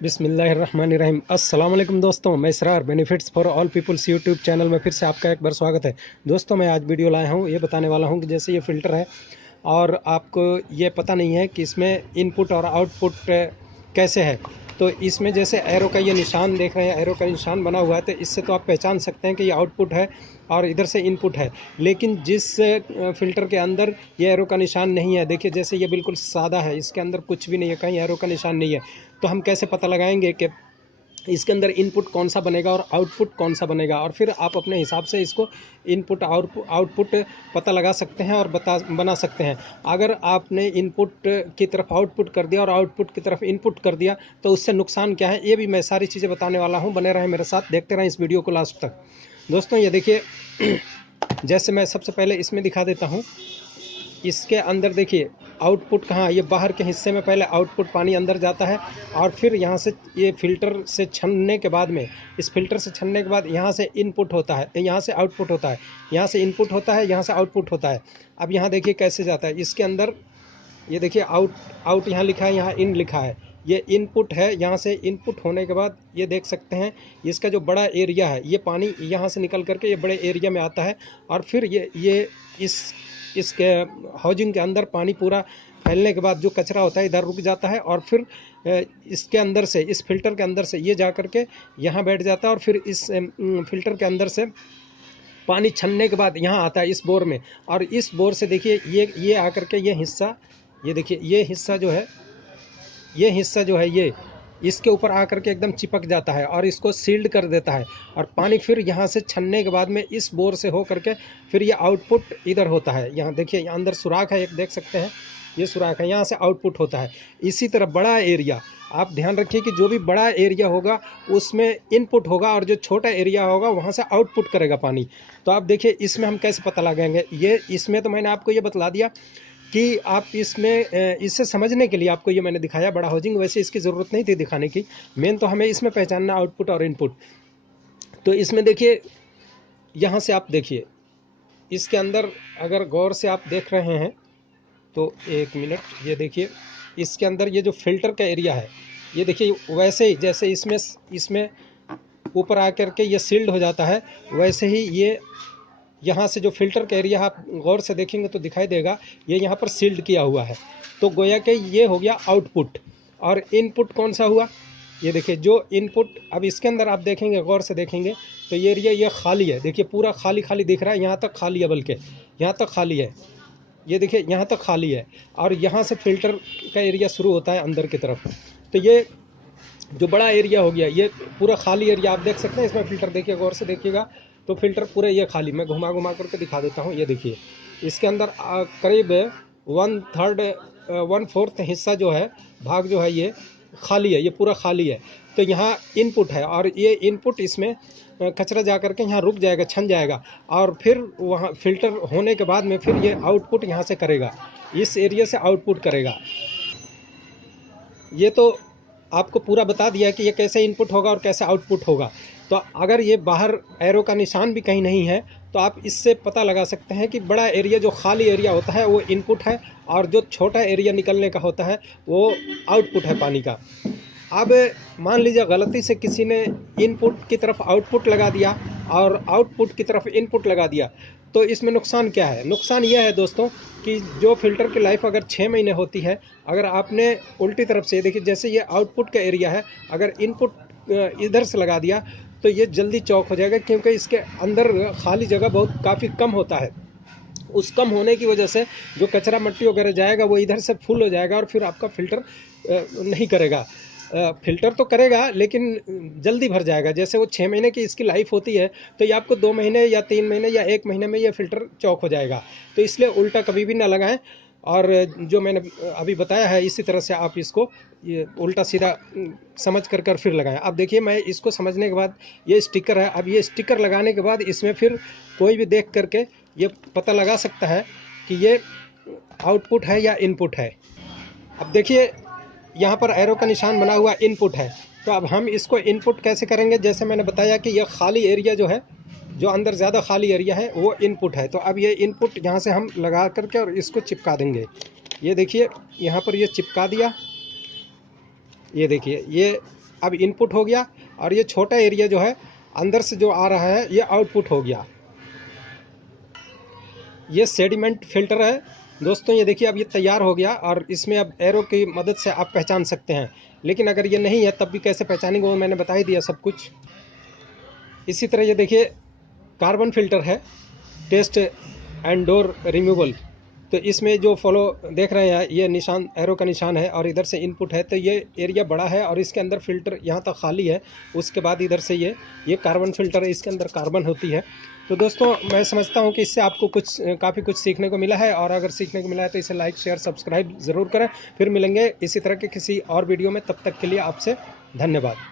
बिस्मिल्लाहिर्रहमानिर्रहीम। अस्सलाम वालेकुम दोस्तों, मैं Israr benefits for all peoples YouTube channel में फिर से आपका एक बार स्वागत है। दोस्तों, मैं आज वीडियो लाया हूँ, ये बताने वाला हूँ कि जैसे ये फ़िल्टर है और आपको ये पता नहीं है कि इसमें इनपुट और आउटपुट कैसे है। तो इसमें जैसे एरो का ये निशान देख रहे हैं, एरो का निशान बना हुआ है, तो इससे तो आप पहचान सकते हैं कि ये आउटपुट है और इधर से इनपुट है। लेकिन जिस फ़िल्टर के अंदर ये एरो का निशान नहीं है, देखिए जैसे ये बिल्कुल सादा है, इसके अंदर कुछ भी नहीं है, कहीं एरो का निशान नहीं है, तो हम कैसे पता लगाएंगे कि इसके अंदर इनपुट कौन सा बनेगा और आउटपुट कौन सा बनेगा। और फिर आप अपने हिसाब से इसको इनपुट और आउटपुट पता लगा सकते हैं और बना सकते हैं। अगर आपने इनपुट की तरफ आउटपुट कर दिया और आउटपुट की तरफ इनपुट कर दिया तो उससे नुकसान क्या है, ये भी मैं सारी चीज़ें बताने वाला हूँ। बने रहें मेरे साथ, देखते रहें इस वीडियो को लास्ट तक। दोस्तों, ये देखिए जैसे मैं सबसे पहले इसमें दिखा देता हूँ। इसके अंदर देखिए आउटपुट कहाँ, ये बाहर के हिस्से में पहले आउटपुट पानी अंदर जाता है और फिर यहाँ से ये फ़िल्टर से छनने के बाद में, इस फ़िल्टर से छनने के बाद यहाँ से इनपुट होता है, यहाँ से आउटपुट होता है, यहाँ से इनपुट होता है, यहाँ से आउटपुट होता है। अब यहाँ देखिए कैसे जाता है इसके अंदर। ये देखिए आउट यहाँ लिखा है, यहाँ इन लिखा है, ये इनपुट है। यहाँ से इनपुट होने के बाद ये देख सकते हैं इसका जो बड़ा एरिया है, ये पानी यहाँ से निकल करके ये बड़े एरिया में आता है और फिर ये इसके हाउजिंग के अंदर पानी पूरा फैलने के बाद जो कचरा होता है इधर रुक जाता है और फिर इसके अंदर से, इस फिल्टर के अंदर से ये जा कर के यहाँ बैठ जाता है और फिर इस फिल्टर के अंदर से पानी छनने के बाद यहाँ आता है इस बोर में। और इस बोर से देखिए ये आकर के ये हिस्सा, ये देखिए ये हिस्सा जो है, ये हिस्सा जो है ये इसके ऊपर आकर के एकदम चिपक जाता है और इसको सील्ड कर देता है। और पानी फिर यहाँ से छनने के बाद में इस बोर से हो करके फिर ये आउटपुट इधर होता है। यहाँ देखिए यहाँ अंदर सुराख है, एक देख सकते हैं, ये सुराख है, यहाँ से आउटपुट होता है। इसी तरह बड़ा एरिया, आप ध्यान रखिए कि जो भी बड़ा एरिया होगा उसमें इनपुट होगा और जो छोटा एरिया होगा वहाँ से आउटपुट करेगा पानी। तो आप देखिए इसमें हम कैसे पता लगाएंगे, ये इसमें तो मैंने आपको ये बतला दिया कि आप इसमें इससे समझने के लिए आपको ये मैंने दिखाया बड़ा हाउजिंग। वैसे इसकी ज़रूरत नहीं थी दिखाने की, मेन तो हमें इसमें पहचानना आउटपुट और इनपुट। तो इसमें देखिए यहाँ से आप देखिए इसके अंदर अगर गौर से आप देख रहे हैं तो एक मिनट, ये देखिए इसके अंदर ये जो फिल्टर का एरिया है, ये देखिए वैसे ही जैसे इसमें ऊपर आकर के ये सील्ड हो जाता है, वैसे ही ये यहाँ से जो फिल्टर का एरिया आप गौर से देखेंगे तो दिखाई देगा ये यहाँ पर सील्ड किया हुआ है। तो गोया कि ये हो गया आउटपुट। और इनपुट कौन सा हुआ, ये देखिए जो इनपुट, अब इसके अंदर आप देखेंगे गौर से देखेंगे तो ये एरिया ये खाली है, देखिए पूरा खाली खाली दिख रहा है, यहाँ तक खाली है, बल्कि यहाँ तक खाली है, ये देखिए यहाँ तक खाली है। और यहाँ से फिल्टर का एरिया शुरू होता है अंदर की तरफ। तो ये जो बड़ा एरिया हो गया ये पूरा खाली एरिया आप देख सकते हैं। इसमें फ़िल्टर देखिए, गौर से देखिएगा तो फ़िल्टर पूरे ये खाली, मैं घुमा घुमा करके दिखा देता हूँ। ये देखिए इसके अंदर करीब 1/3 1/4 हिस्सा जो है, भाग जो है ये खाली है, ये पूरा खाली है। तो यहाँ इनपुट है और ये इनपुट इसमें कचरा जा करके यहाँ रुक जाएगा, छन जाएगा और फिर वहाँ फ़िल्टर होने के बाद में फिर ये आउटपुट यहाँ से करेगा, इस एरिया से आउटपुट करेगा। ये तो आपको पूरा बता दिया कि ये कैसे इनपुट होगा और कैसे आउटपुट होगा। तो अगर ये बाहर एरो का निशान भी कहीं नहीं है तो आप इससे पता लगा सकते हैं कि बड़ा एरिया जो खाली एरिया होता है वो इनपुट है और जो छोटा एरिया निकलने का होता है वो आउटपुट है पानी का। अब मान लीजिए गलती से किसी ने इनपुट की तरफ आउटपुट लगा दिया और आउटपुट की तरफ इनपुट लगा दिया, तो इसमें नुकसान क्या है। नुकसान यह है दोस्तों कि जो फ़िल्टर की लाइफ अगर 6 महीने होती है, अगर आपने उल्टी तरफ से, देखिए जैसे ये आउटपुट का एरिया है, अगर इनपुट इधर से लगा दिया तो ये जल्दी चौक हो जाएगा, क्योंकि इसके अंदर खाली जगह बहुत काफ़ी कम होता है। उस कम होने की वजह से जो कचरा मट्टी वगैरह जाएगा वो इधर से फुल हो जाएगा और फिर आपका फ़िल्टर नहीं करेगा। फ़िल्टर तो करेगा लेकिन जल्दी भर जाएगा। जैसे वो 6 महीने की इसकी लाइफ होती है तो ये आपको 2 महीने या 3 महीने या 1 महीने में ये फ़िल्टर चौक हो जाएगा। तो इसलिए उल्टा कभी भी ना लगाएं और जो मैंने अभी बताया है इसी तरह से आप इसको ये उल्टा सीधा समझ कर फिर लगाएं। अब देखिए मैं इसको समझने के बाद, ये स्टिकर है, अब ये स्टिकर लगाने के बाद इसमें फिर कोई भी देख करके ये पता लगा सकता है कि ये आउटपुट है या इनपुट है। अब देखिए यहाँ पर एरो का निशान बना हुआ इनपुट है, तो अब हम इसको इनपुट कैसे करेंगे। जैसे मैंने बताया कि यह खाली एरिया जो है, जो अंदर ज़्यादा खाली एरिया है वो इनपुट है। तो अब ये इनपुट यहाँ से हम लगा करके और इसको चिपका देंगे। ये देखिए यहाँ पर ये चिपका दिया, ये देखिए ये अब इनपुट हो गया, और ये छोटा एरिया जो है अंदर से जो आ रहा है ये आउटपुट हो गया। ये सेडिमेंट फिल्टर है दोस्तों। ये देखिए अब ये तैयार हो गया, और इसमें अब एरो की मदद से आप पहचान सकते हैं। लेकिन अगर ये नहीं है तब भी कैसे पहचानेंगे वो मैंने बता ही दिया सब कुछ। इसी तरह ये देखिए कार्बन फिल्टर है, टेस्ट एंड डोर रिमूवल। तो इसमें जो फॉलो देख रहे हैं ये निशान, एरो का निशान है, और इधर से इनपुट है, तो ये एरिया बड़ा है और इसके अंदर फिल्टर यहाँ तक खाली है। उसके बाद इधर से ये कार्बन फिल्टर है, इसके अंदर कार्बन होती है। तो दोस्तों मैं समझता हूँ कि इससे आपको काफ़ी कुछ सीखने को मिला है, और अगर सीखने को मिला है तो इसे लाइक शेयर सब्सक्राइब ज़रूर करें। फिर मिलेंगे इसी तरह के किसी और वीडियो में, तब तक के लिए आपसे धन्यवाद।